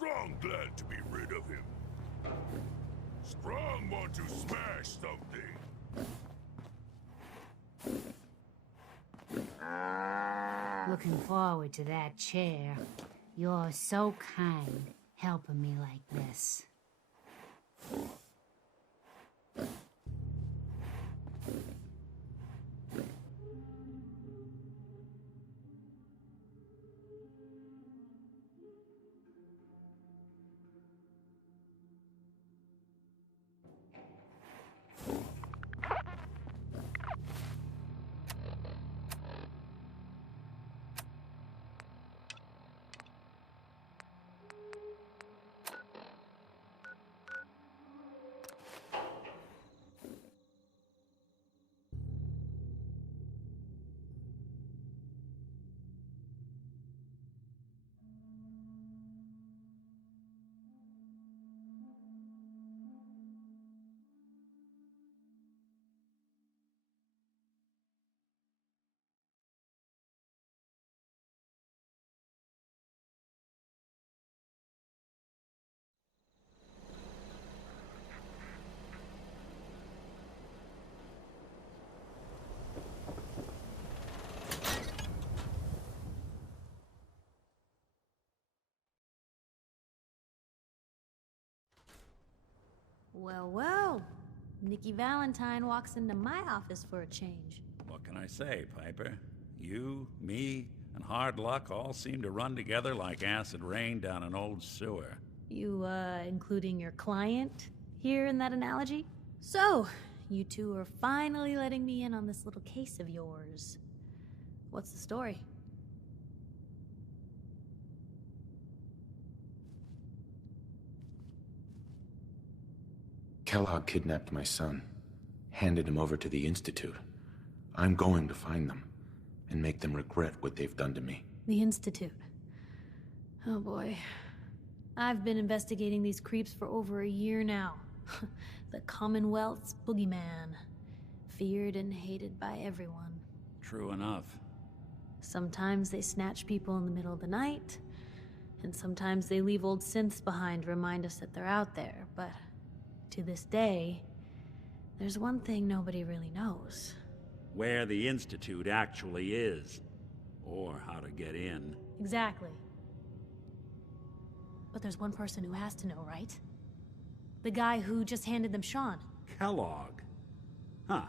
Strong glad to be rid of him. Strong want to smash something. Looking forward to that chair. You're so kind, helping me like this. Well, well. Nikki Valentine walks into my office for a change. What can I say, Piper? You, me, and hard luck all seem to run together like acid rain down an old sewer. You, including your client here in that analogy? So, you two are finally letting me in on this little case of yours. What's the story? Kellogg kidnapped my son, handed him over to the Institute. I'm going to find them, and make them regret what they've done to me. The Institute. Oh boy. I've been investigating these creeps for over a year now. The Commonwealth's boogeyman. Feared and hated by everyone. True enough. Sometimes they snatch people in the middle of the night, and sometimes they leave old synths behind to remind us that they're out there, but to this day, there's one thing nobody really knows. Where the Institute actually is. Or how to get in. Exactly. But there's one person who has to know, right? The guy who just handed them Sean. Kellogg. Huh.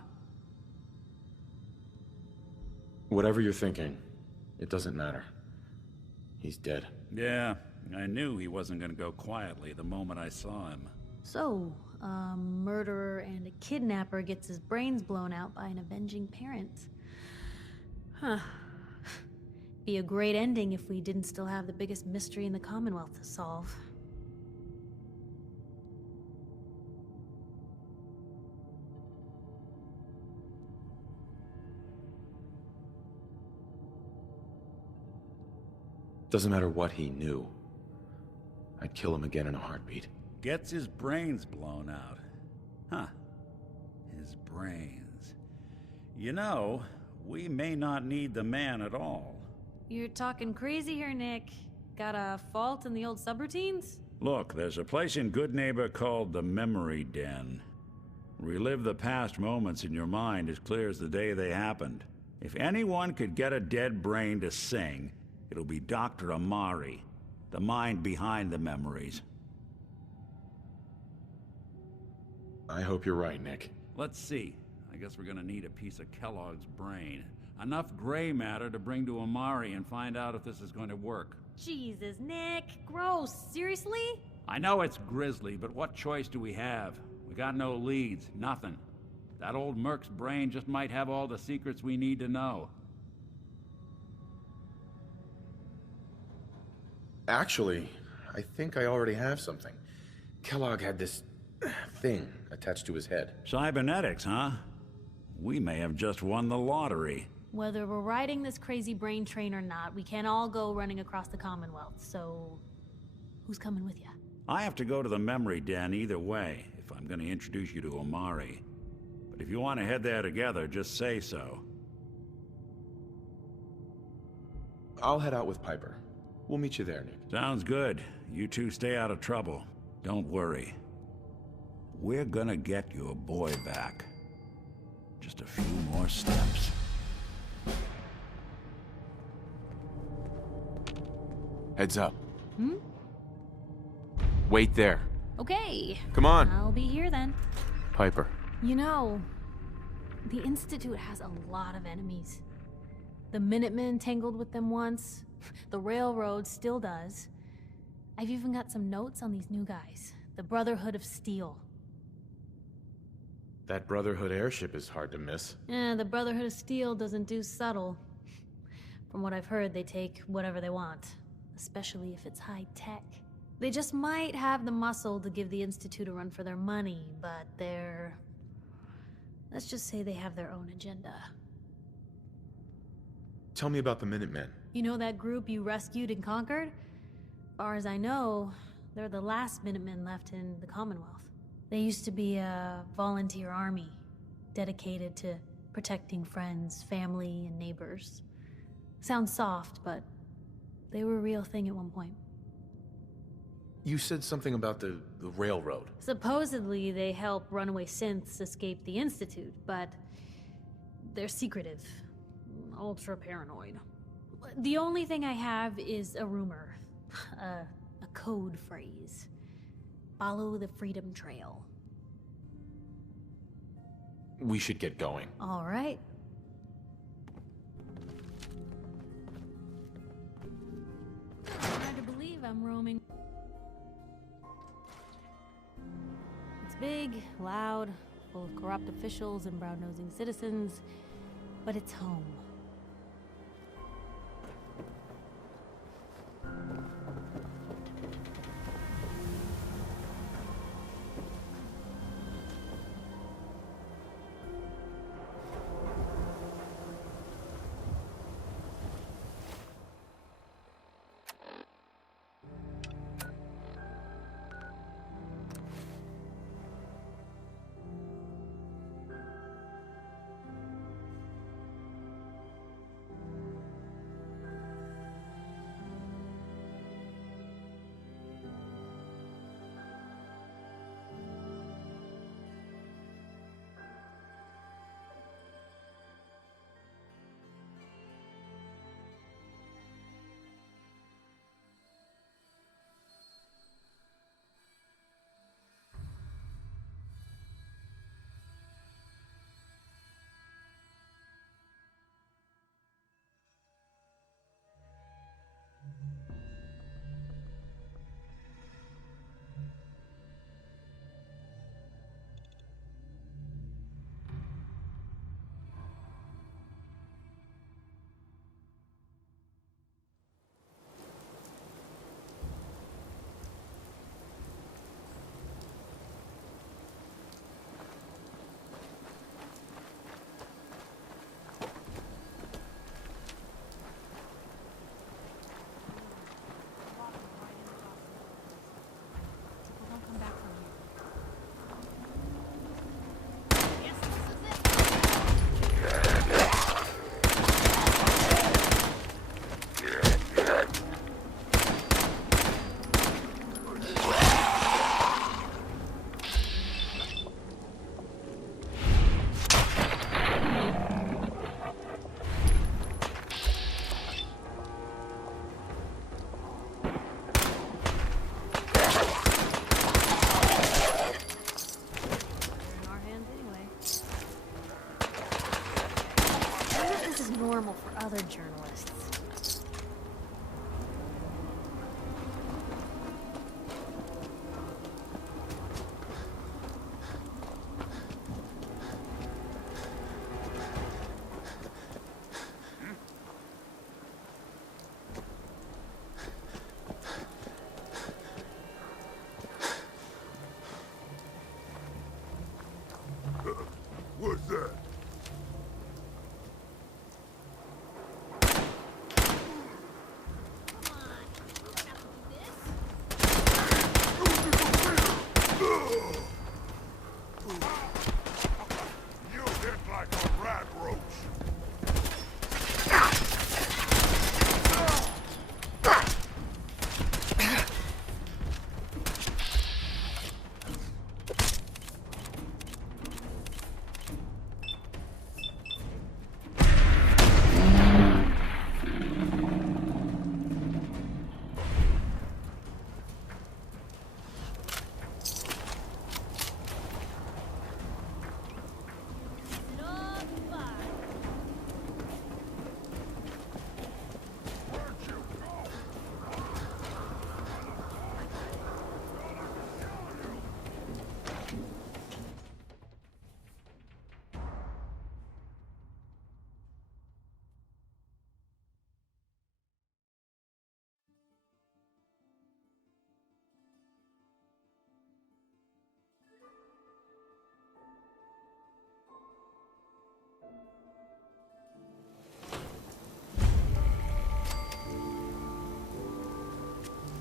Whatever you're thinking, it doesn't matter. He's dead. Yeah, I knew he wasn't gonna go quietly the moment I saw him. So, a murderer and a kidnapper gets his brains blown out by an avenging parent. Huh. Be a great ending if we didn't still have the biggest mystery in the Commonwealth to solve. Doesn't matter what he knew. I'd kill him again in a heartbeat. Gets his brains blown out. Huh. His brains. You know, we may not need the man at all. You're talking crazy here, Nick. Got a fault in the old subroutines? Look, there's a place in Goodneighbor called the Memory Den. Relive the past moments in your mind as clear as the day they happened. If anyone could get a dead brain to sing, it'll be Dr. Amari, the mind behind the memories. I hope you're right, Nick. Let's see. I guess we're gonna need a piece of Kellogg's brain. Enough gray matter to bring to Amari and find out if this is going to work. Jesus, Nick. Gross. Seriously? I know it's grisly, but what choice do we have? We got no leads, nothing. That old Merc's brain just might have all the secrets we need to know. Actually, I think I already have something. Kellogg had this thing attached to his head. Cybernetics, huh? We may have just won the lottery. Whether we're riding this crazy brain train or not, we can't all go running across the Commonwealth, so... who's coming with you? I have to go to the Memory Den either way, if I'm gonna introduce you to Amari. But if you want to head there together, just say so. I'll head out with Piper. We'll meet you there, Nick. Sounds good. You two stay out of trouble. Don't worry. We're gonna get your boy back. Just a few more steps. Heads up. Wait there. Okay. Come on. I'll be here then. Piper. You know, the Institute has a lot of enemies. The Minutemen tangled with them once. The Railroad still does. I've even got some notes on these new guys. The Brotherhood of Steel. That Brotherhood airship is hard to miss. The Brotherhood of Steel doesn't do subtle. From what I've heard, they take whatever they want. Especially if it's high tech. They just might have the muscle to give the Institute a run for their money, but they're... let's just say they have their own agenda. Tell me about the Minutemen. You know that group you rescued and conquered? As far as I know, they're the last Minutemen left in the Commonwealth. They used to be a volunteer army, dedicated to protecting friends, family, and neighbors. Sounds soft, but they were a real thing at one point. You said something about the railroad. Supposedly, they help runaway synths escape the Institute, but they're secretive. Ultra paranoid. The only thing I have is a rumor. A code phrase. Follow the Freedom Trail. We should get going. All right. Hard to believe I'm roaming. It's big, loud, full of corrupt officials and brown-nosing citizens, but it's home.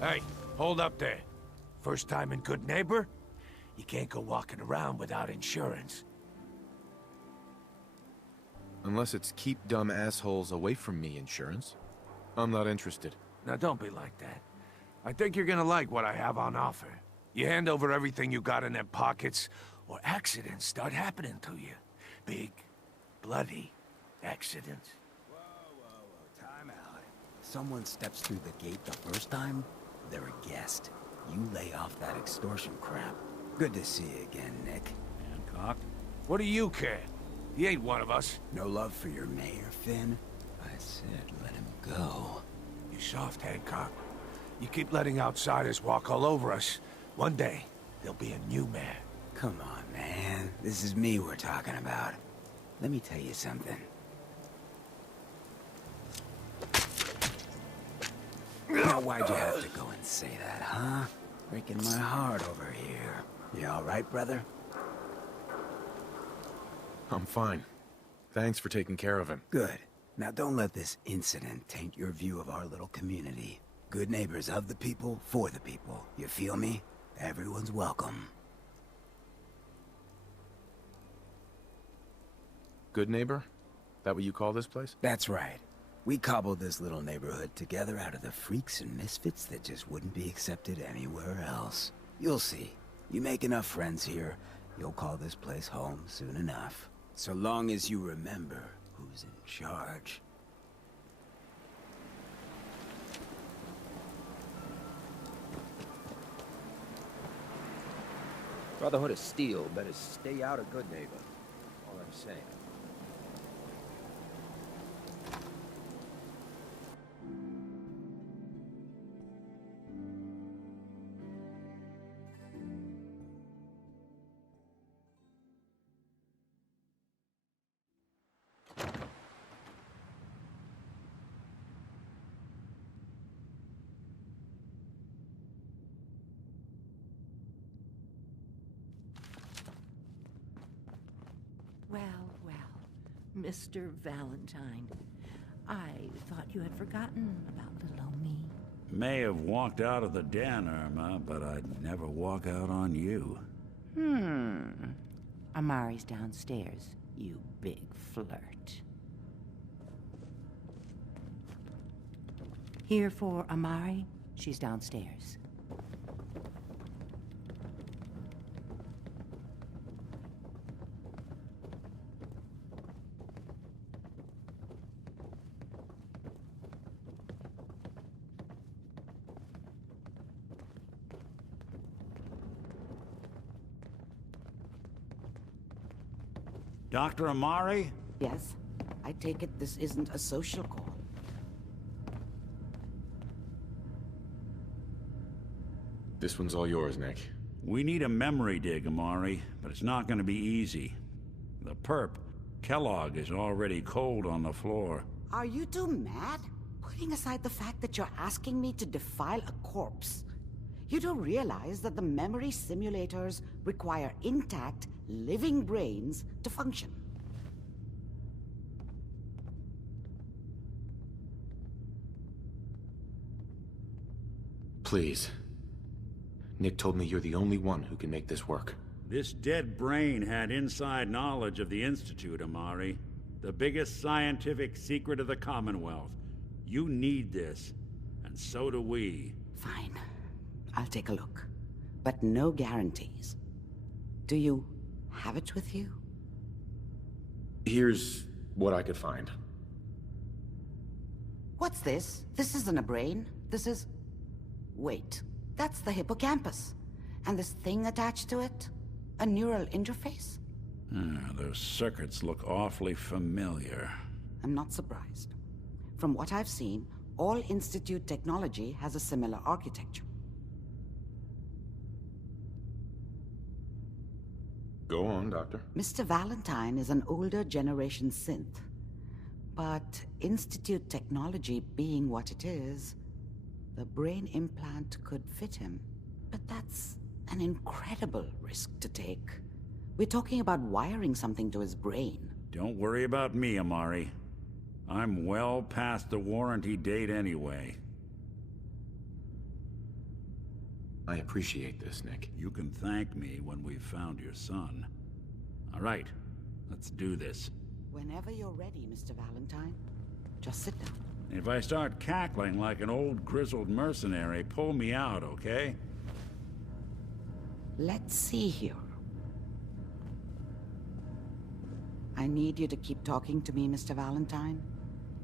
Hey, hold up there. First time in Goodneighbor? You can't go walking around without insurance. Unless it's keep dumb assholes away from me insurance. I'm not interested. Now don't be like that. I think you're gonna like what I have on offer. You hand over everything you got in them pockets, or accidents start happening to you. Big, bloody accidents. Whoa, time out. Someone steps through the gate the first time, they're a guest. You lay off that extortion crap. Good to see you again, Nick. Hancock? What do you care? He ain't one of us. No love for your mayor, Finn? I said let him go. You soft, Hancock. You keep letting outsiders walk all over us. One day, there'll be a new mayor. Come on, man. This is me we're talking about. Let me tell you something. Now, why'd you have to go and say that, huh? Breaking my heart over here. You all right, brother? I'm fine. Thanks for taking care of him. Good. Now, don't let this incident taint your view of our little community. Good neighbors of the people, for the people. You feel me? Everyone's welcome. Goodneighbor? That what you call this place? That's right. We cobbled this little neighborhood together out of the freaks and misfits that just wouldn't be accepted anywhere else. You'll see. You make enough friends here, you'll call this place home soon enough. So long as you remember who's in charge. Brotherhood of Steel better stay out of Goodneighbor. All I'm saying. Well, Mr. Valentine. I thought you had forgotten about little old me. May have walked out of the den, Irma, but I'd never walk out on you. Amari's downstairs, you big flirt. Here for Amari? She's downstairs. Dr. Amari? Yes? I take it this isn't a social call. This one's all yours, Nick. We need a memory dig, Amari, but it's not gonna be easy. The perp, Kellogg, is already cold on the floor. Are you two mad? Putting aside the fact that you're asking me to defile a corpse, you do realize that the memory simulators require intact, living brains to function. Please. Nick told me you're the only one who can make this work. This dead brain had inside knowledge of the Institute, Amari. The biggest scientific secret of the Commonwealth. You need this, and so do we. Fine. I'll take a look. But no guarantees. Do you have it with you? Here's what I could find. What's this? This isn't a brain. This is... Wait. That's the hippocampus. And this thing attached to it? A neural interface? Those circuits look awfully familiar. I'm not surprised. From what I've seen, all Institute technology has a similar architecture. Go on, Doctor. Mr. Valentine is an older generation synth. But Institute technology being what it is, the brain implant could fit him. But that's an incredible risk to take. We're talking about wiring something to his brain. Don't worry about me, Amari. I'm well past the warranty date anyway. I appreciate this, Nick. You can thank me when we've found your son. All right, let's do this. Whenever you're ready, Mr. Valentine. Just sit down. If I start cackling like an old grizzled mercenary, pull me out, okay? Let's see here. I need you to keep talking to me, Mr. Valentine.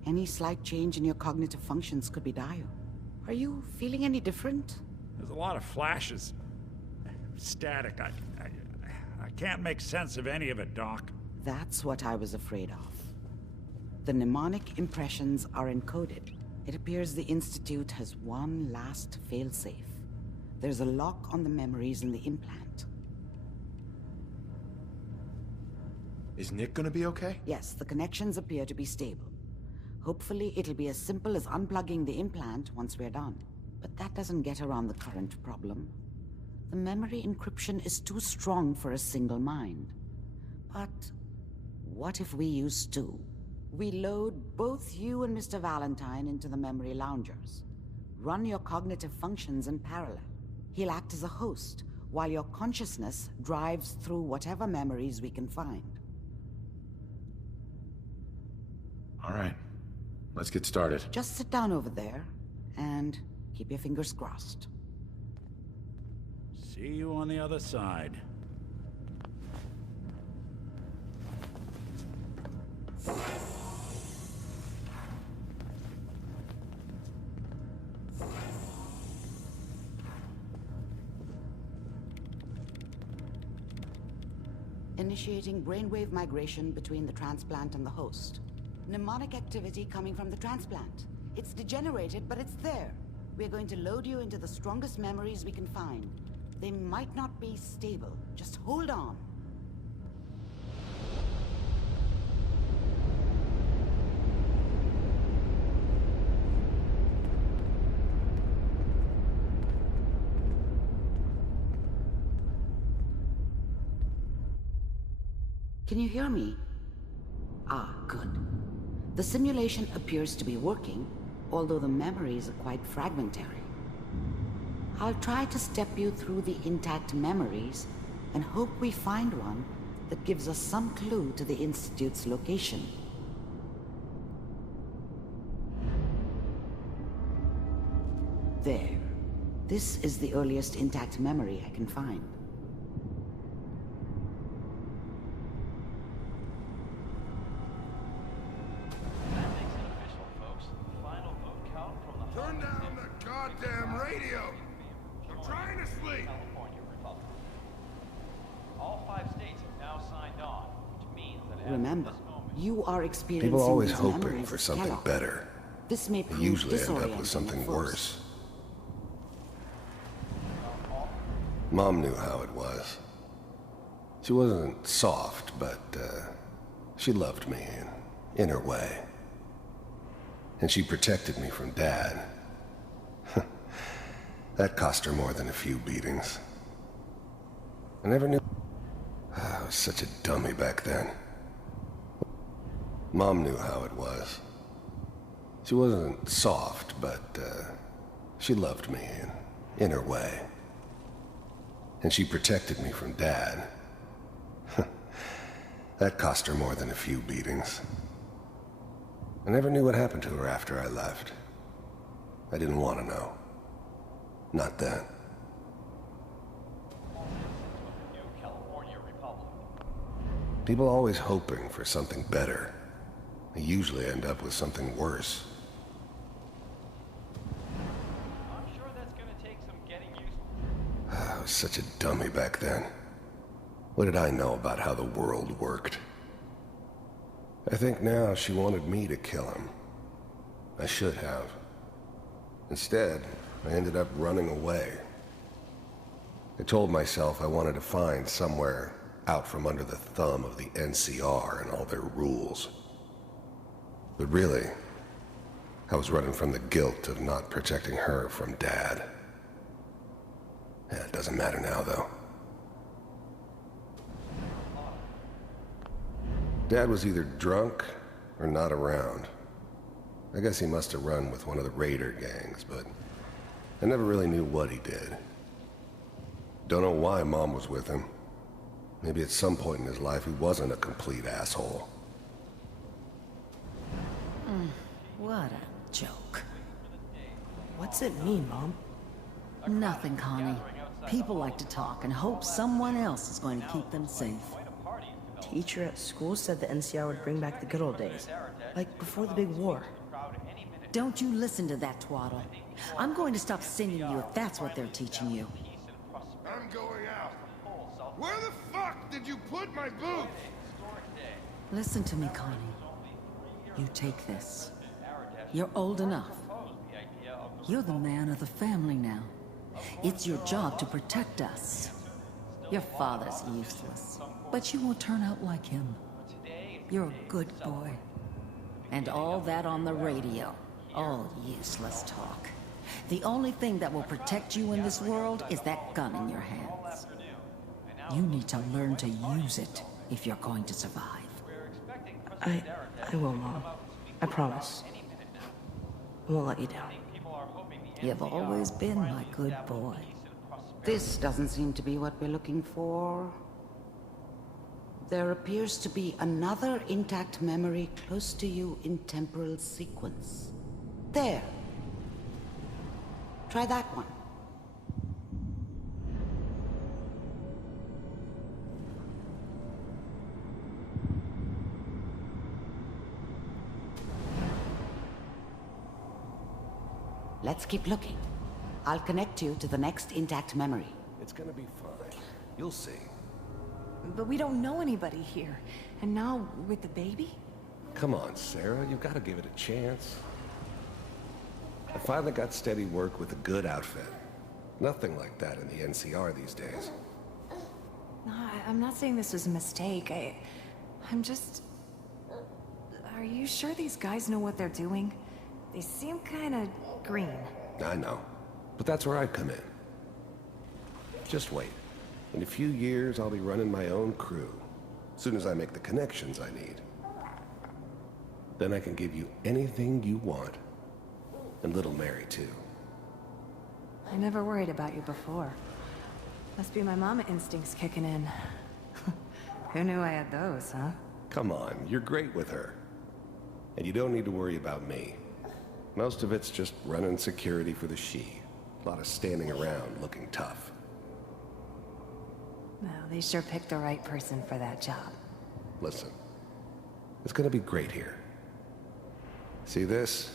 Any slight change in your cognitive functions could be dire. Are you feeling any different? There's a lot of flashes. Static. I can't make sense of any of it, Doc. That's what I was afraid of. The mnemonic impressions are encoded. It appears the Institute has one last failsafe. There's a lock on the memories in the implant. Is Nick gonna be okay? Yes, the connections appear to be stable. Hopefully, it'll be as simple as unplugging the implant once we're done. But that doesn't get around the current problem. The memory encryption is too strong for a single mind. But what if we use two? We load both you and Mr. Valentine into the memory loungers. Run your cognitive functions in parallel. He'll act as a host, while your consciousness drives through whatever memories we can find. All right. Let's get started. Just sit down over there, and keep your fingers crossed. See you on the other side. Initiating brainwave migration between the transplant and the host. Mnemonic activity coming from the transplant. It's degenerated, but it's there. We're going to load you into the strongest memories we can find. They might not be stable. Just hold on. Can you hear me? Ah, good. The simulation appears to be working, although the memories are quite fragmentary. I'll try to step you through the intact memories and hope we find one that gives us some clue to the Institute's location. There. This is the earliest intact memory I can find. Turn down the goddamn radio! I'm trying to sleep! All 5 states have now signed on, which means that Remember, you are experiencing People are always these hoping memories for as something Kellogg. better. This may They prove usually end up disorienting with something at first. worse. Mom knew how it was. She wasn't soft, but she loved me in her way. And she protected me from Dad. That cost her more than a few beatings. I never knew... I was such a dummy back then. Mom knew how it was. She wasn't soft, but she loved me in her way. And she protected me from Dad. That cost her more than a few beatings. I never knew what happened to her after I left. I didn't want to know. Not then. People always hoping for something better. They usually end up with something worse. I'm sure that's gonna take some getting used to. I was such a dummy back then. What did I know about how the world worked? I think now she wanted me to kill him. I should have. Instead, I ended up running away. I told myself I wanted to find somewhere out from under the thumb of the NCR and all their rules. But really, I was running from the guilt of not protecting her from Dad. It doesn't matter now, though. Dad was either drunk or not around. I guess he must have run with one of the raider gangs, but I never really knew what he did. Don't know why Mom was with him. Maybe at some point in his life he wasn't a complete asshole. What a joke. What's it mean, Mom? Nothing, Connie. People like to talk and hope someone else is going to keep them safe. Teacher at school said the NCR would bring back the good old days. Like before the big war. Don't you listen to that twaddle. I'm going to stop singing you if that's what they're teaching you. I'm going out. Where the fuck did you put my boots? Listen to me, Connie. You take this. You're old enough. You're the man of the family now. It's your job to protect us. Your father's useless, but you won't turn out like him. You're a good boy. And all that on the radio, all useless talk. The only thing that will protect you in this world is that gun in your hands. You need to learn to use it if you're going to survive. I will, Mom. I promise. I won't let you down. You've always been my good boy. This doesn't seem to be what we're looking for. There appears to be another intact memory close to you in temporal sequence. There. Try that one. Let's keep looking. I'll connect you to the next intact memory. It's gonna be fine. You'll see. But we don't know anybody here. And now, with the baby? Come on, Sarah. You've got to give it a chance. I finally got steady work with a good outfit. Nothing like that in the NCR these days. No, I'm not saying this was a mistake. I'm just... Are you sure these guys know what they're doing? They seem kinda green. I know. But that's where I come in. Just wait. In a few years, I'll be running my own crew. As soon as I make the connections I need. Then I can give you anything you want. And little Mary, too. I never worried about you before. Must be my mama instincts kicking in. Who knew I had those, huh? Come on, you're great with her. And you don't need to worry about me. Most of it's just running security for the she. A lot of standing around looking tough. Well, they sure picked the right person for that job. Listen, it's gonna be great here. See this?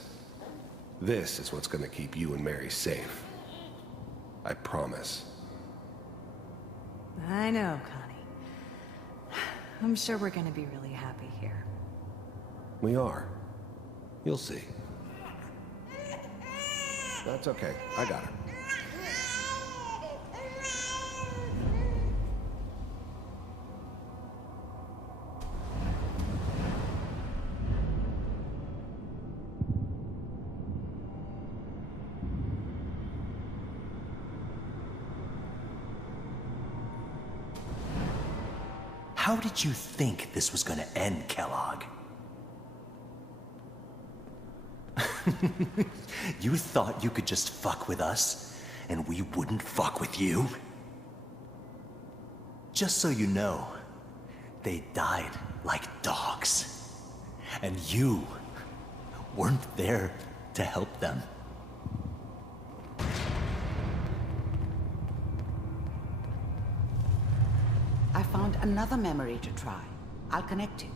This is what's gonna keep you and Mary safe. I promise. I know, Connie. I'm sure we're gonna be really happy here. We are. You'll see. That's okay. I got it. How did you think this was gonna end, Kellogg? You thought you could just fuck with us, and we wouldn't fuck with you? Just so you know, they died like dogs. And you weren't there to help them. I found another memory to try. I'll connect you.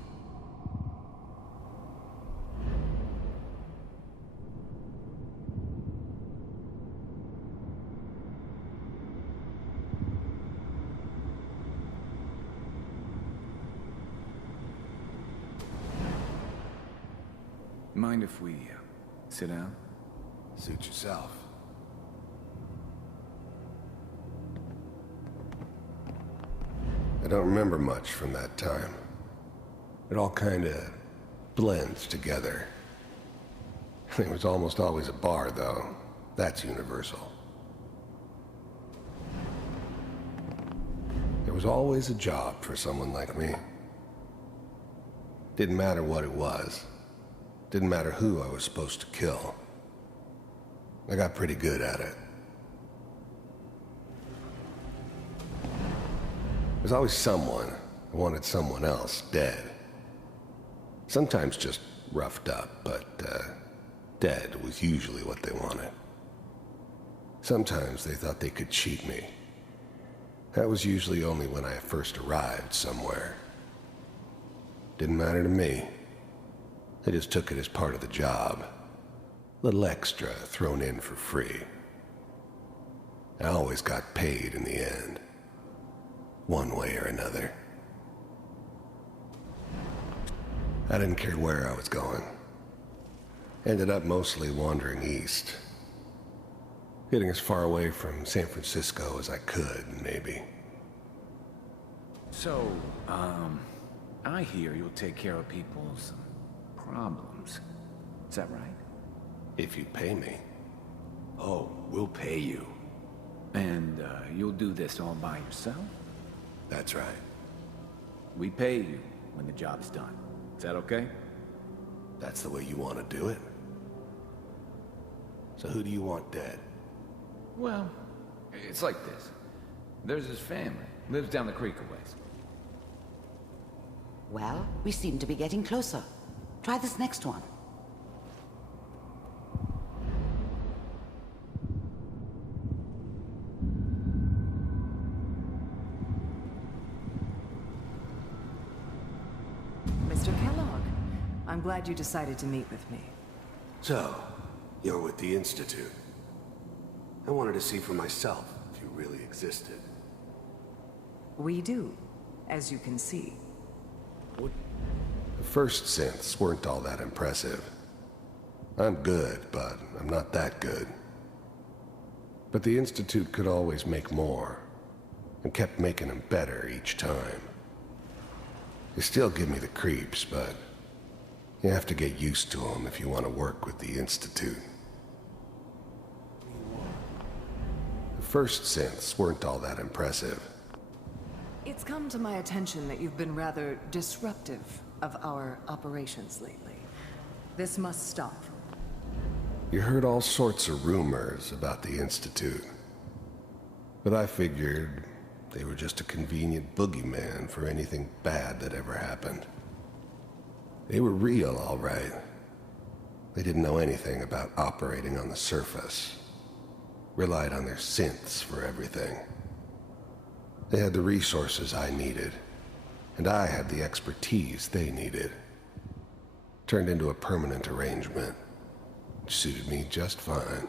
Mind if we sit down? Suit yourself. I don't remember much from that time. It all kinda blends together. There was almost always a bar, though. That's universal. There was always a job for someone like me. Didn't matter what it was. Didn't matter who I was supposed to kill. I got pretty good at it. There's always someone who wanted someone else dead. Sometimes just roughed up, but dead was usually what they wanted. Sometimes they thought they could cheat me. That was usually only when I first arrived somewhere. Didn't matter to me. They just took it as part of the job. A little extra thrown in for free. I always got paid in the end. One way or another. I didn't care where I was going. Ended up mostly wandering east. Getting as far away from San Francisco as I could, maybe. So, I hear you'll take care of people's problems. Is that right? If you pay me. Oh, we'll pay you. And, you'll do this all by yourself? That's right. We pay you when the job's done. Is that okay? That's the way you want to do it? So who do you want dead? Well, it's like this. There's his family. Lives down the creek a ways. Well, we seem to be getting closer. Try this next one. Mr. Kellogg, I'm glad you decided to meet with me. So, you're with the Institute. I wanted to see for myself if you really existed. We do, as you can see. What? The first synths weren't all that impressive. I'm good, but I'm not that good. But the Institute could always make more, and kept making them better each time. They still give me the creeps, but you have to get used to them if you want to work with the Institute. The first synths weren't all that impressive. It's come to my attention that you've been rather disruptive of our operations lately. This must stop. You heard all sorts of rumors about the Institute. But I figured they were just a convenient boogeyman for anything bad that ever happened. They were real, all right. They didn't know anything about operating on the surface. Relied on their synths for everything. They had the resources I needed, and I had the expertise they needed. Turned into a permanent arrangement, which suited me just fine.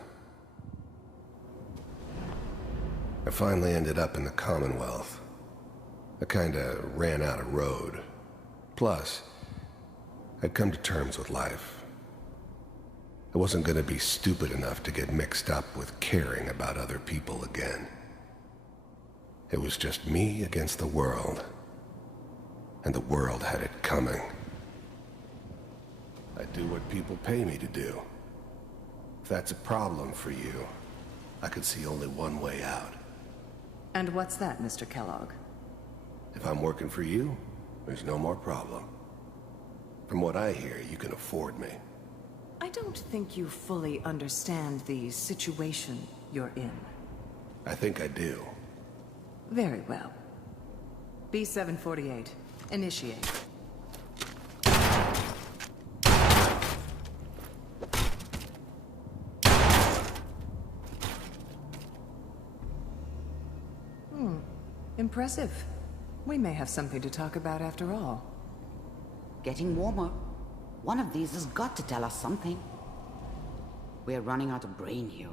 I finally ended up in the Commonwealth. I kinda ran out of road. Plus, I'd come to terms with life. I wasn't gonna be stupid enough to get mixed up with caring about other people again. It was just me against the world. And the world had it coming. I do what people pay me to do. If that's a problem for you, I could see only one way out. And what's that, Mr. Kellogg? If I'm working for you, there's no more problem. From what I hear, you can afford me. I don't think you fully understand the situation you're in. I think I do. Very well. B-748, initiate. Impressive. We may have something to talk about after all. Getting warmer. One of these has got to tell us something. We're running out of brain here.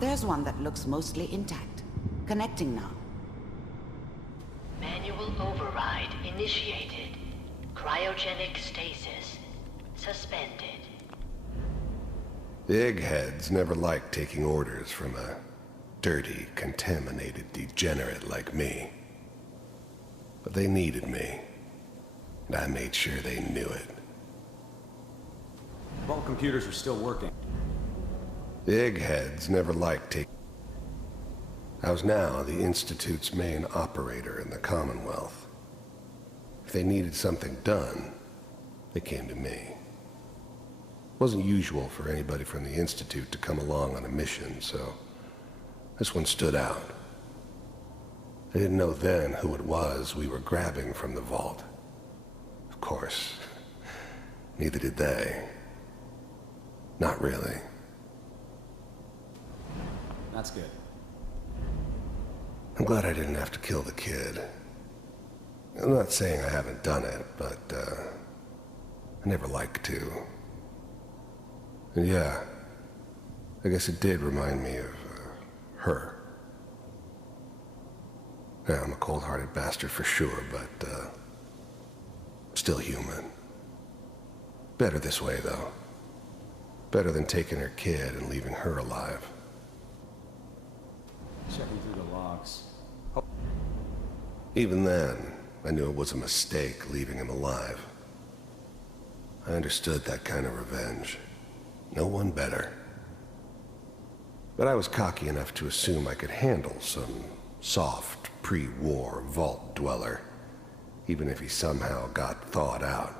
There's one that looks mostly intact. Connecting now. Manual override initiated. Cryogenic stasis suspended. The eggheads never liked taking orders from a dirty, contaminated degenerate like me. But they needed me, and I made sure they knew it. Vault computers are still working. The eggheads never liked taking... I was now the Institute's main operator in the Commonwealth. If they needed something done, they came to me. It wasn't usual for anybody from the Institute to come along on a mission, so this one stood out. I didn't know then who it was we were grabbing from the vault. Of course, neither did they. Not really. That's good. I'm glad I didn't have to kill the kid. I'm not saying I haven't done it, but, I never liked to. And yeah, I guess it did remind me of, her. Yeah, I'm a cold-hearted bastard for sure, but, still human. Better this way, though. Better than taking her kid and leaving her alive. Checking through the logs. Even then, I knew it was a mistake leaving him alive. I understood that kind of revenge. No one better. But I was cocky enough to assume I could handle some soft, pre-war vault dweller, even if he somehow got thawed out.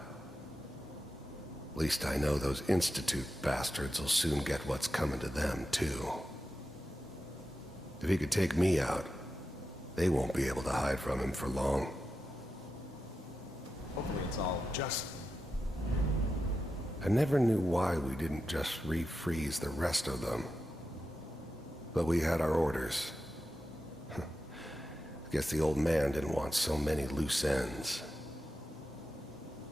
At least I know those Institute bastards will soon get what's coming to them, too. If he could take me out, they won't be able to hide from him for long. Hopefully it's all just... I never knew why we didn't just refreeze the rest of them. But we had our orders. I guess the old man didn't want so many loose ends.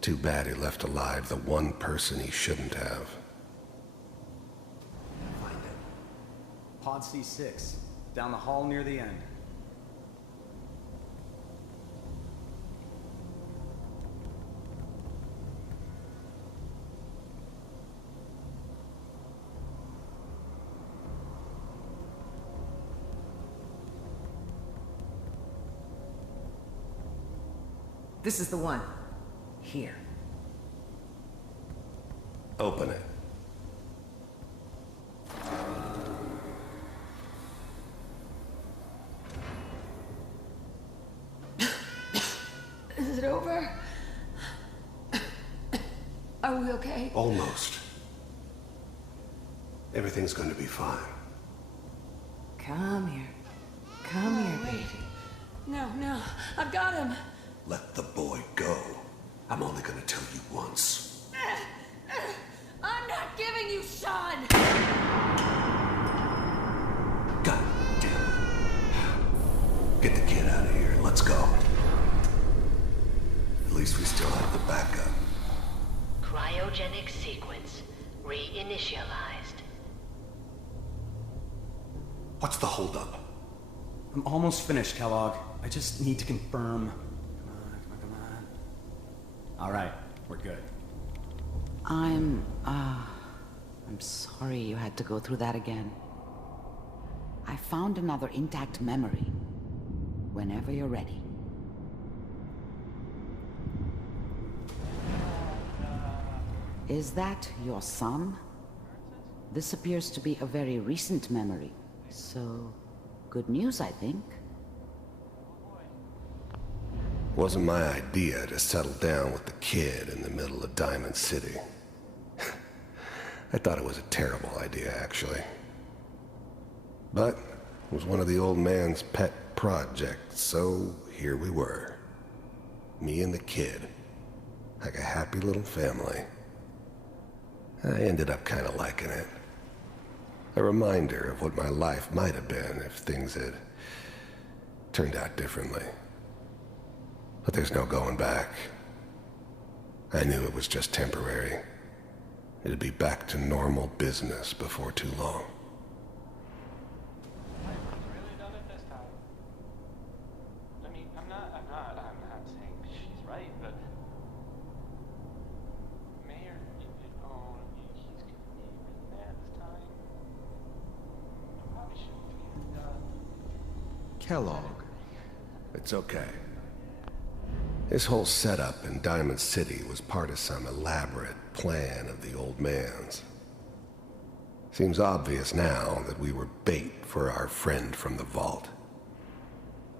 Too bad he left alive the one person he shouldn't have. Find it. Pod C6. Down the hall near the end. This is the one. Here. Open it. Is it over? Are we okay? Almost. Everything's going to be fine. Come here. Come here, baby. No, I've got him. Let the boy go. I'm only going to tell you once. I'm not giving you Sean! God damn it. Get the kid out of here. Let's go. At least we still have the backup. Cryogenic sequence reinitialized. What's the holdup? I'm almost finished, Kellogg. I just need to confirm. Come on. All right, we're good. I'm sorry you had to go through that again. I found another intact memory. Whenever you're ready. Is that your son? This appears to be a very recent memory. So, good news, I think. Wasn't my idea to settle down with the kid in the middle of Diamond City. I thought it was a terrible idea, actually. But it was one of the old man's pet projects, so here we were. Me and the kid. Like a happy little family. I ended up kind of liking it. A reminder of what my life might have been if things had turned out differently. But there's no going back. I knew it was just temporary. It'd be back to normal business before too long. Really done it this time. I mean, I'm not saying she's right, but Mayor, he's gonna be mad this time. I probably shouldn't be Kellogg. It's okay. This whole setup in Diamond City was part of some elaborate plan of the old man's. Seems obvious now that we were bait for our friend from the vault.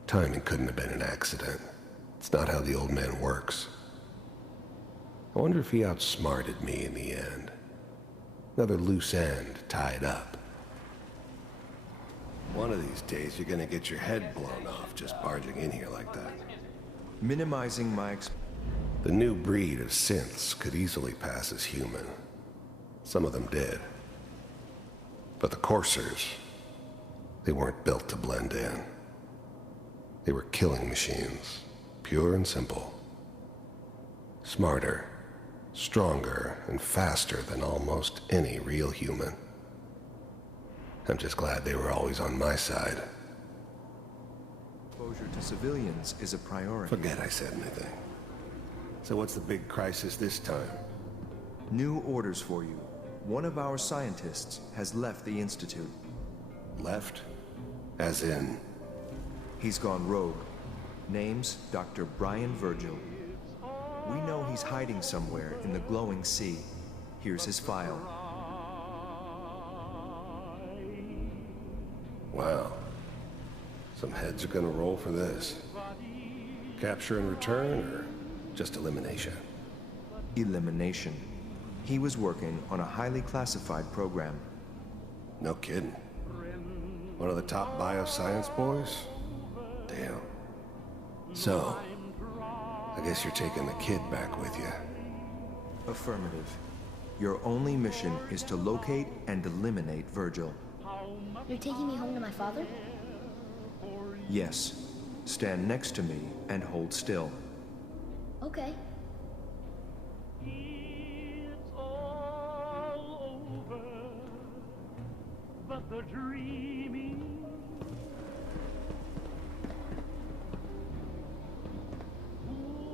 Timing couldn't have been an accident. It's not how the old man works. I wonder if he outsmarted me in the end. Another loose end tied up. One of these days, you're gonna get your head blown off just barging in here like that. Minimizing my The new breed of synths could easily pass as human. Some of them did. But the coursers, they weren't built to blend in. They were killing machines, pure and simple. Smarter, stronger, and faster than almost any real human. I'm just glad they were always on my side. exposure to civilians is a priority. Forget I said anything. So what's the big crisis this time? New orders for you. One of our scientists has left the Institute. Left? As in? He's gone rogue. Name's Dr. Brian Virgil. We know he's hiding somewhere in the glowing sea. Here's his file. Wow. Some heads are gonna roll for this. Capture and return, or just elimination? Elimination. He was working on a highly classified program. No kidding. One of the top bioscience boys? Damn. So, I guess you're taking the kid back with you. Affirmative. Your only mission is to locate and eliminate Virgil. You're taking me home to my father? Yes. Stand next to me and hold still. Okay. But the dreaming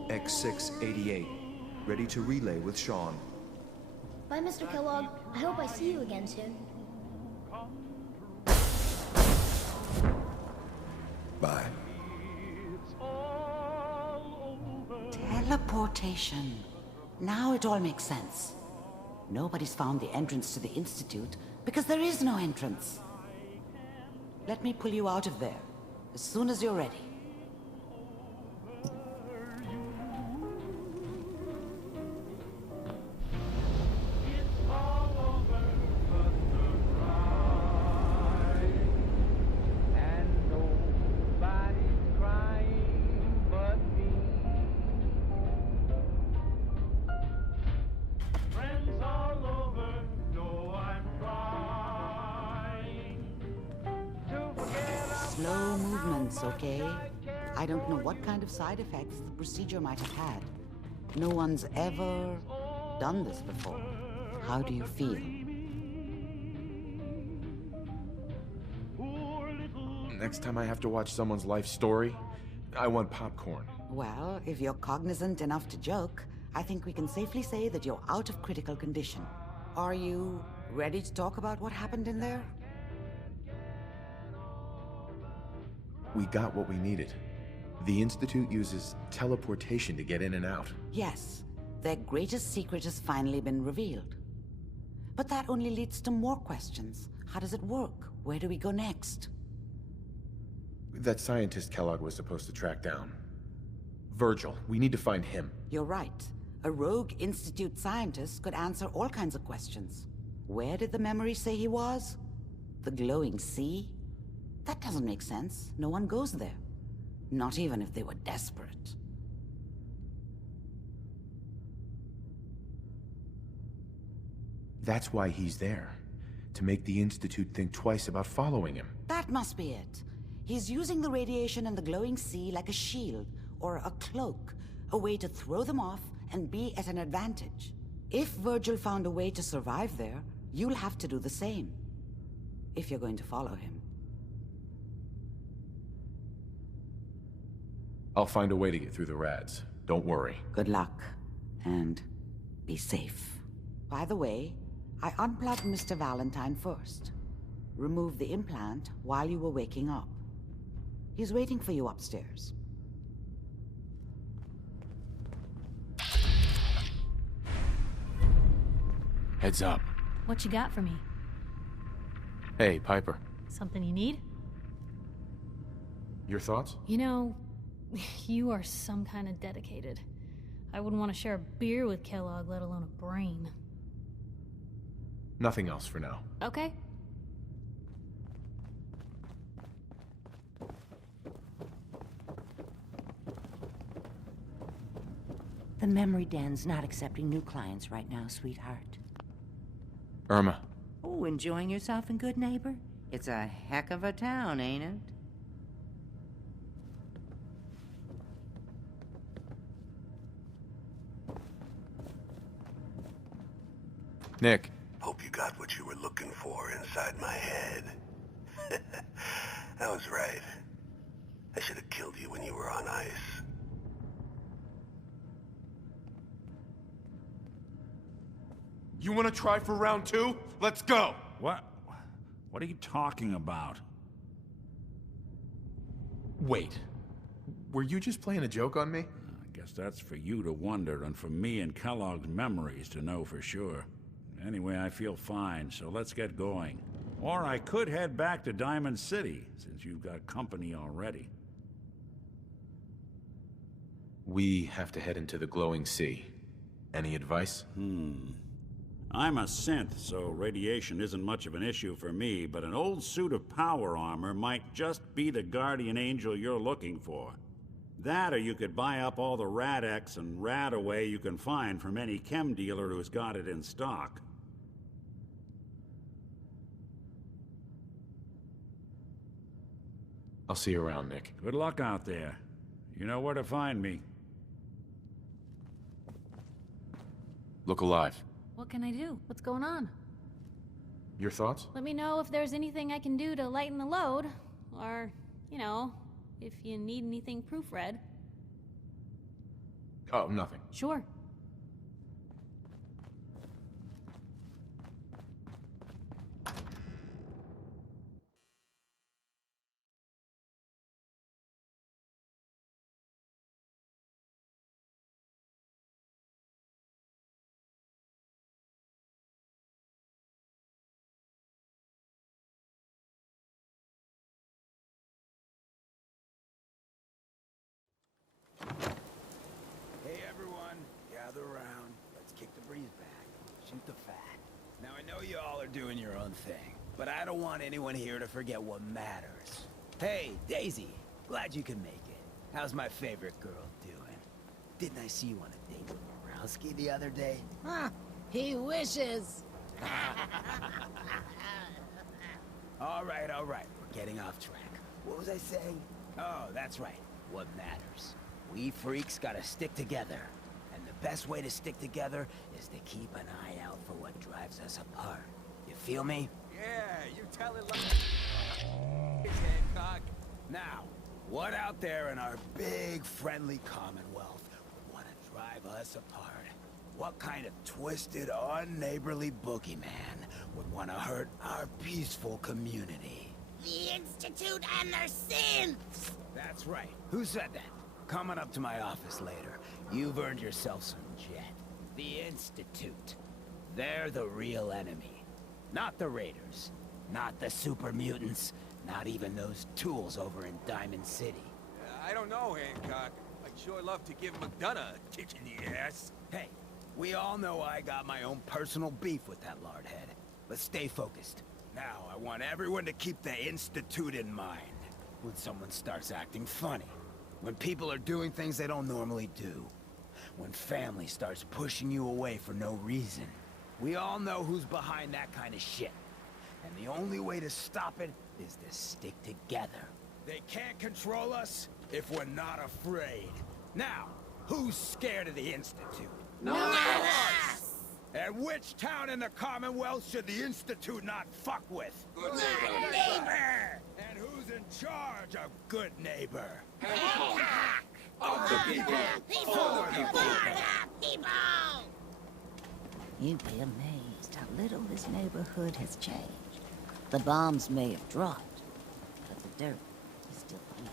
X688. Ready to relay with Sean. Bye, Mr. Kellogg. I hope I see you again soon. Bye. Teleportation. Now it all makes sense. Nobody's found the entrance to the Institute because there is no entrance. Let me pull you out of there as soon as you're ready. Slow movements, okay? I don't know what kind of side effects the procedure might have had. No one's ever done this before. How do you feel? Next time I have to watch someone's life story, I want popcorn. Well, if you're cognizant enough to joke, I think we can safely say that you're out of critical condition. Are you ready to talk about what happened in there? We got what we needed. The Institute uses teleportation to get in and out. Yes, their greatest secret has finally been revealed. But that only leads to more questions. How does it work? Where do we go next? That scientist Kellogg was supposed to track down. Virgil, we need to find him. You're right. A rogue Institute scientist could answer all kinds of questions. Where did the memory say he was? The glowing sea? That doesn't make sense. No one goes there. Not even if they were desperate. That's why he's there. To make the Institute think twice about following him. That must be it. He's using the radiation and the glowing sea like a shield, or a cloak, a way to throw them off and be at an advantage. If Virgil found a way to survive there, you'll have to do the same. If you're going to follow him. I'll find a way to get through the rads. Don't worry. Good luck. And be safe. By the way, I unplugged Mr. Valentine first. Removed the implant while you were waking up. He's waiting for you upstairs. Heads up. What you got for me? Hey, Piper. Something you need? Your thoughts? You know, you are some kind of dedicated. I wouldn't want to share a beer with Kellogg, let alone a brain. Nothing else for now. Okay. The memory den's not accepting new clients right now, sweetheart. Irma. Oh, enjoying yourself in Goodneighbor? It's a heck of a town, ain't it? Nick. Hope you got what you were looking for inside my head. I was right. I should have killed you when you were on ice. You want to try for round 2? Let's go! What? What are you talking about? Wait. Were you just playing a joke on me? I guess that's for you to wonder, and for me and Kellogg's memories to know for sure. Anyway, I feel fine, so let's get going. Or I could head back to Diamond City, since you've got company already. We have to head into the glowing sea. Any advice? I'm a synth, so radiation isn't much of an issue for me, but an old suit of power armor might just be the guardian angel you're looking for. That, or you could buy up all the Rad-X and Rad-Away you can find from any chem dealer who's got it in stock. I'll see you around, Nick. Good luck out there. You know where to find me. Look alive. What can I do? What's going on? Your thoughts? Let me know if there's anything I can do to lighten the load. Or, you know, if you need anything proofread. Oh, nothing. Sure. Hey everyone, gather around. Let's kick the breeze back. Shoot the fat. Now I know you all are doing your own thing, but I don't want anyone here to forget what matters. Hey, Daisy, glad you could make it. How's my favorite girl doing? Didn't I see you on a date with Borowski the other day? Huh, he wishes. All right, we're getting off track. What was I saying? Oh, that's right, what matters. We freaks gotta stick together. And the best way to stick together is to keep an eye out for what drives us apart. You feel me? Yeah, you tell it like Hancock. Now, what out there in our big, friendly Commonwealth would want to drive us apart? What kind of twisted, unneighborly boogeyman would want to hurt our peaceful community? The Institute and their synths! That's right. Who said that? Coming up to my office later. You've earned yourself some jet. The Institute. They're the real enemy. Not the Raiders. Not the super mutants. Not even those tools over in Diamond City. I don't know, Hancock. I'd sure love to give McDonough a kick in the ass. Hey, we all know I got my own personal beef with that lardhead. Let's stay focused. Now, I want everyone to keep the Institute in mind. When someone starts acting funny. When people are doing things they don't normally do. When family starts pushing you away for no reason. We all know who's behind that kind of shit. And the only way to stop it is to stick together. They can't control us if we're not afraid. Now, who's scared of the Institute? Not us! And which town in the Commonwealth should the Institute not fuck with? Goodneighbor! And who's in charge of Goodneighbor? Hancock! Of the people! For the people! You'd be amazed how little this neighborhood has changed. The bombs may have dropped, but the dirt is still here.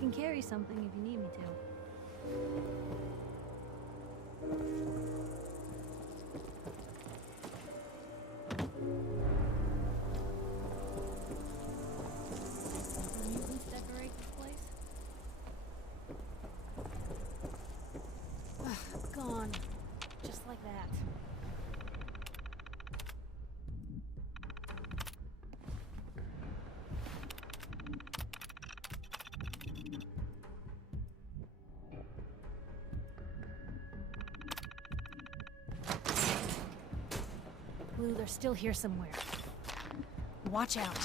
can carry something if you need me to. Mutants decorate this place? Ugh, gone. Just like that. Blue, they're still here somewhere. Watch out.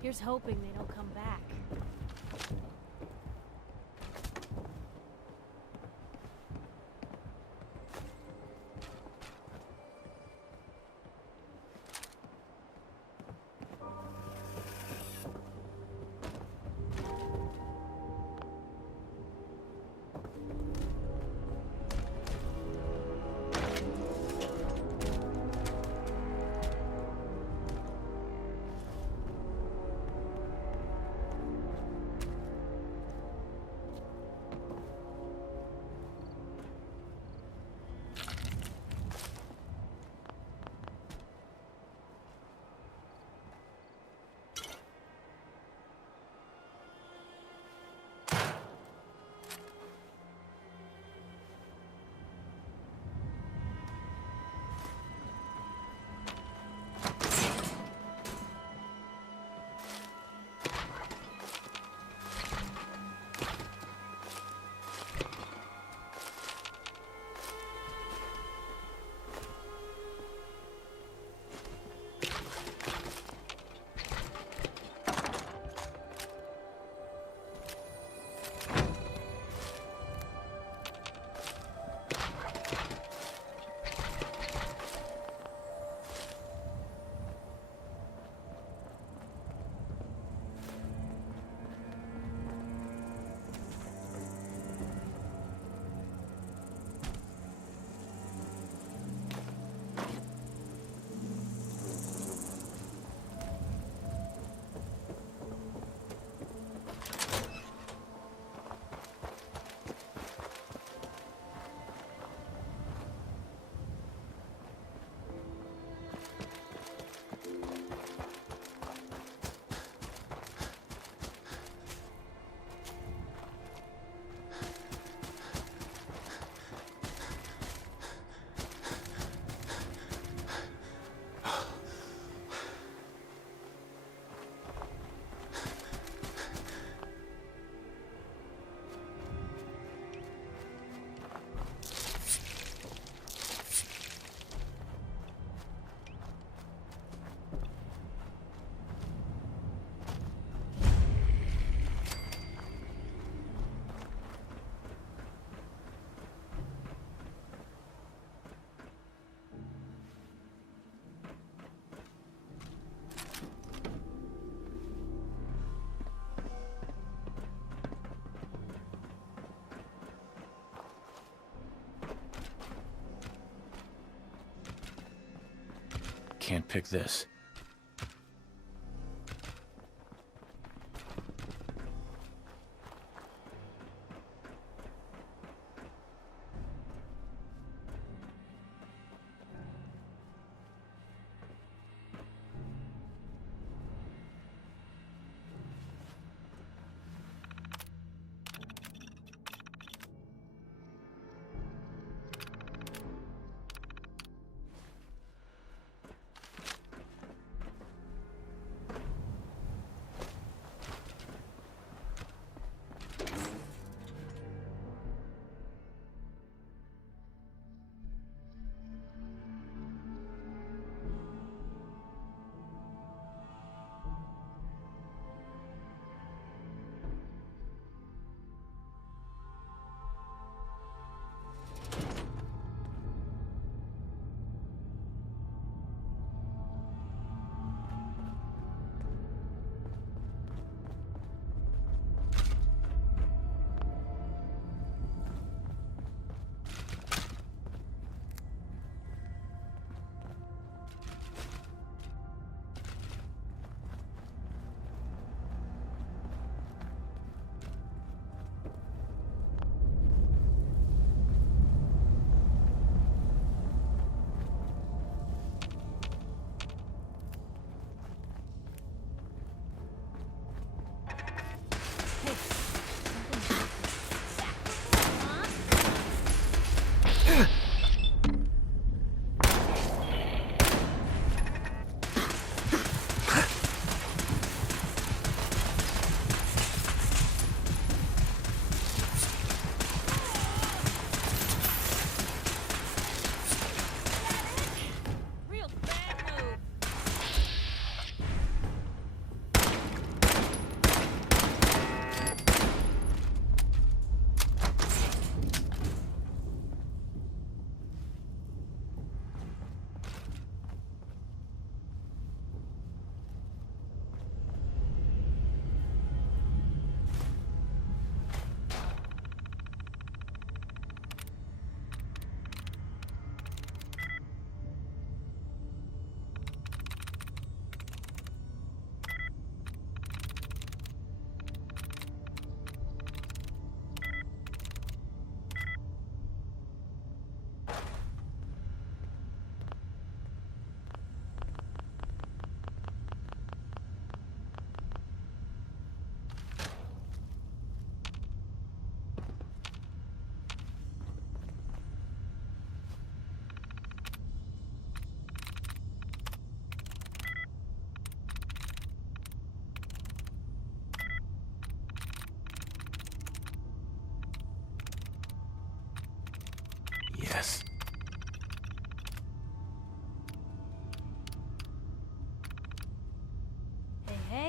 Here's hoping they don't come back. Can't pick this.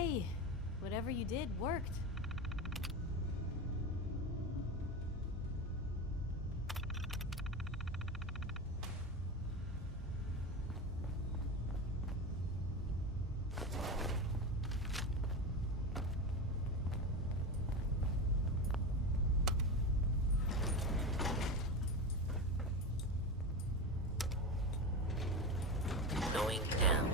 Hey, whatever you did worked. Going down.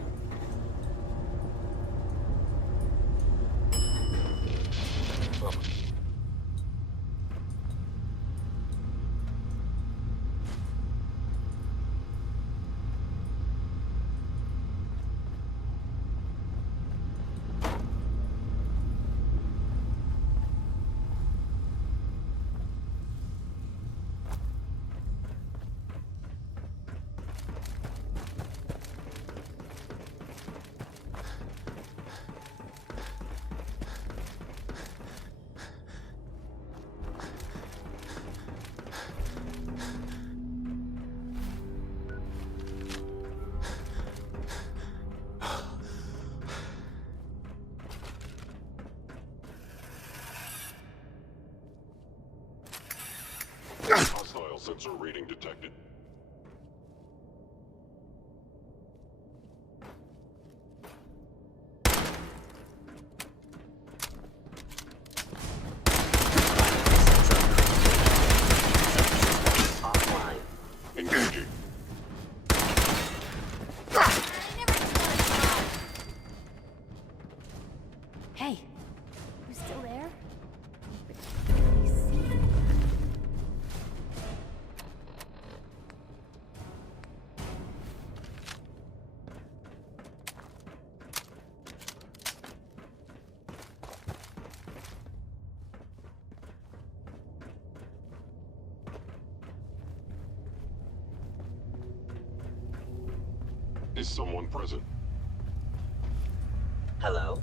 Hostile sensor reading detected. Offline. Engaging. Hey, you still there? Is someone present? Hello?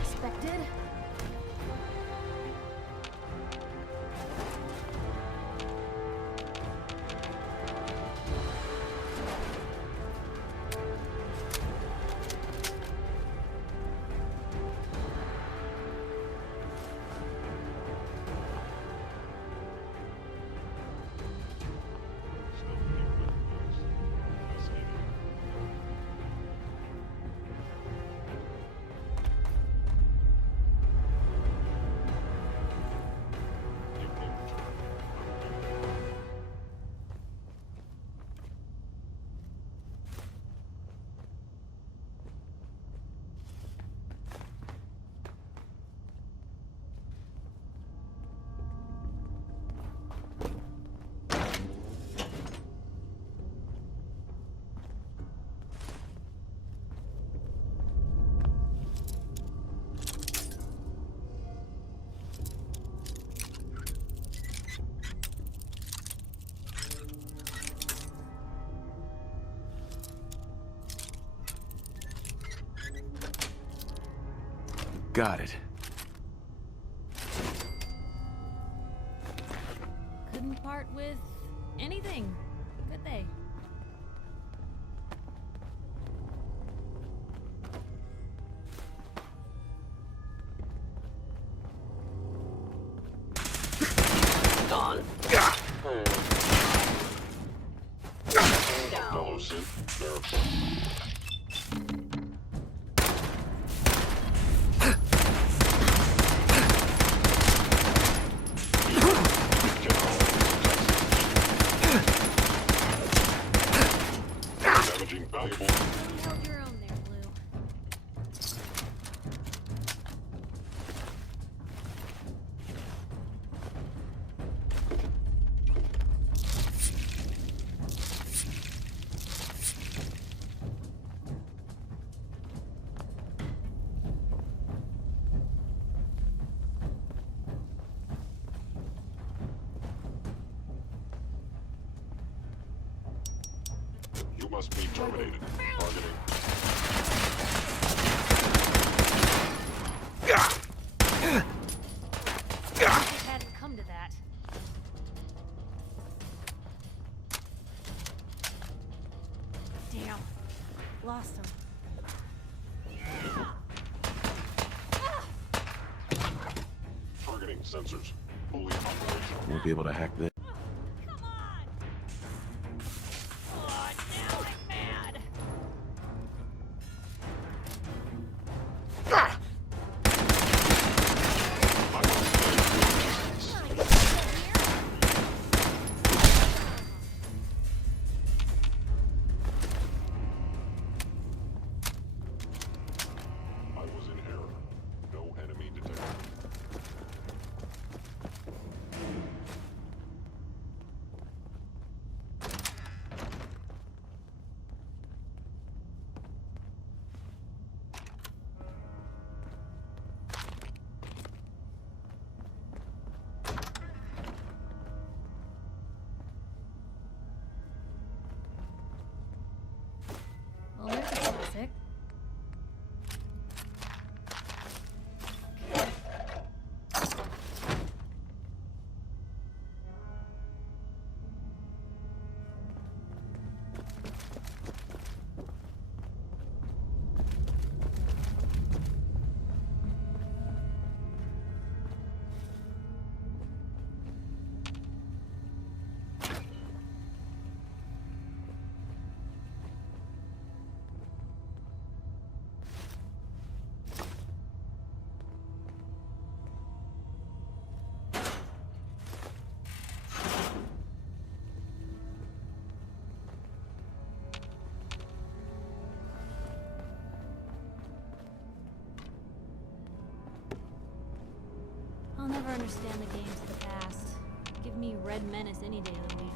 Expected? Got it. Couldn't part with anything, could they? Gone. Fellow synth, verify. must be terminated. Targeting. It hadn't come to that. Damn. Lost him. Targeting sensors. Fully operational. We'll be able to hack this. I was in error. No enemy detected. Well, there's a classic. I'll never understand the games of the past. Give me Red Menace any day of the week.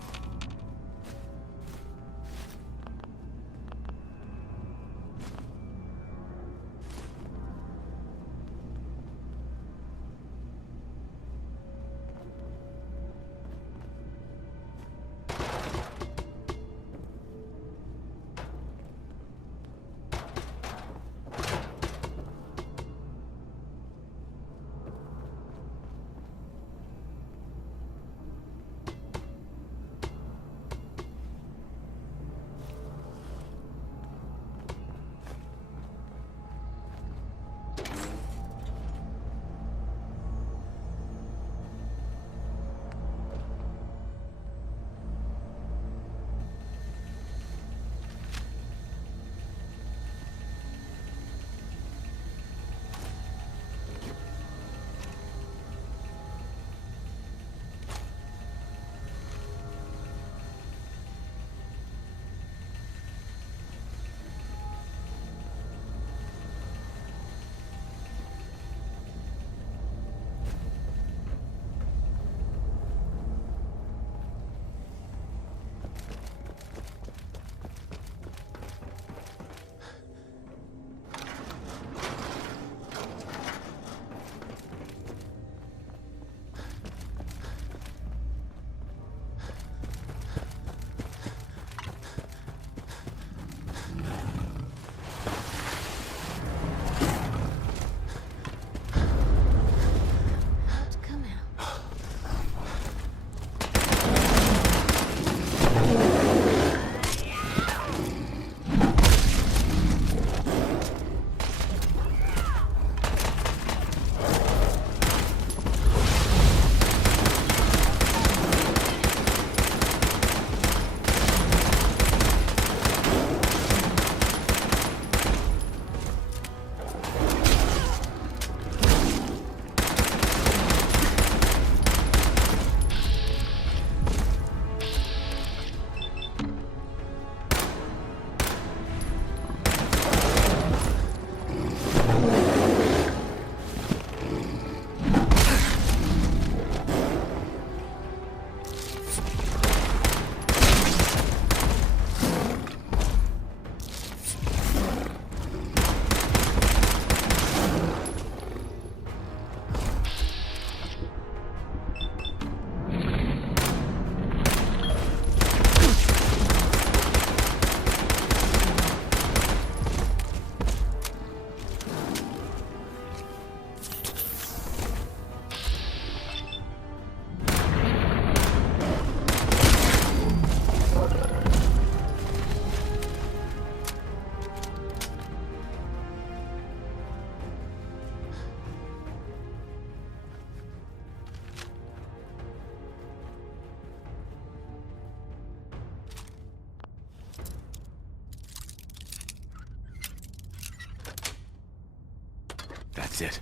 That's it.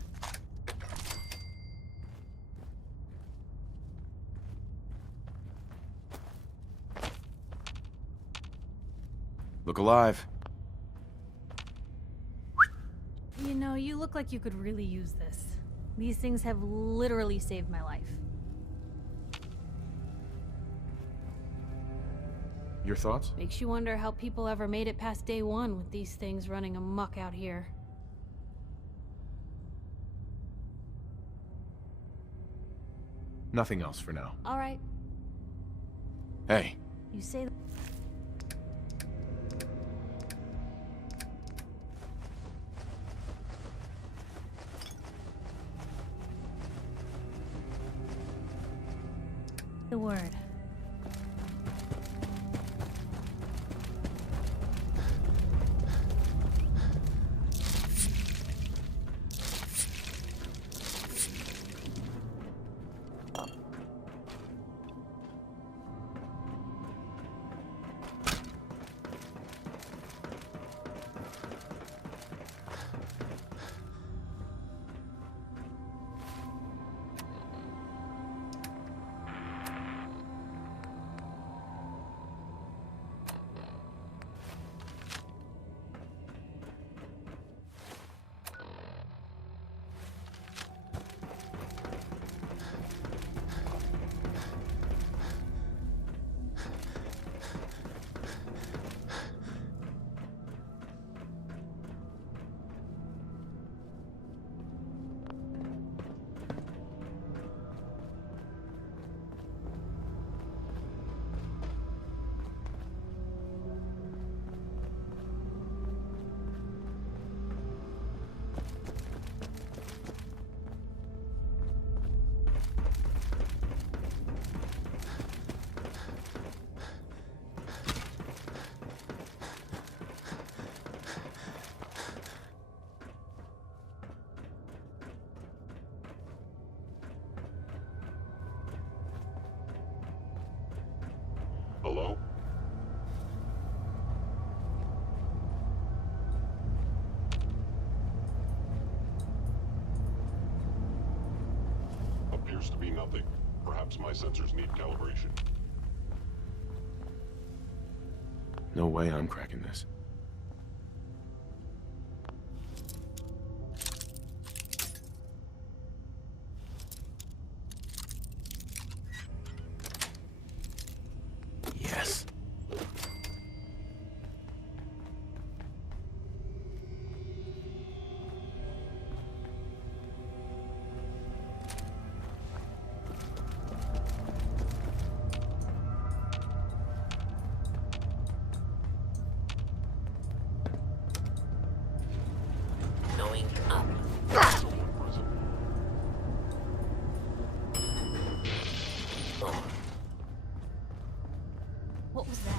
Look alive. You know, you look like you could really use this. These things have literally saved my life. Your thoughts? Makes you wonder how people ever made it past day one with these things running amok out here. Nothing else for now. All right. Hey. You say... the word. Hello? Appears to be nothing. Perhaps my sensors need calibration. No way I'm cracking this. Yes. Going up. What was that?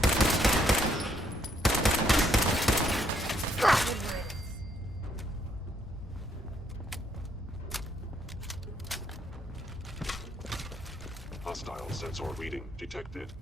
Hostile sensor reading detected.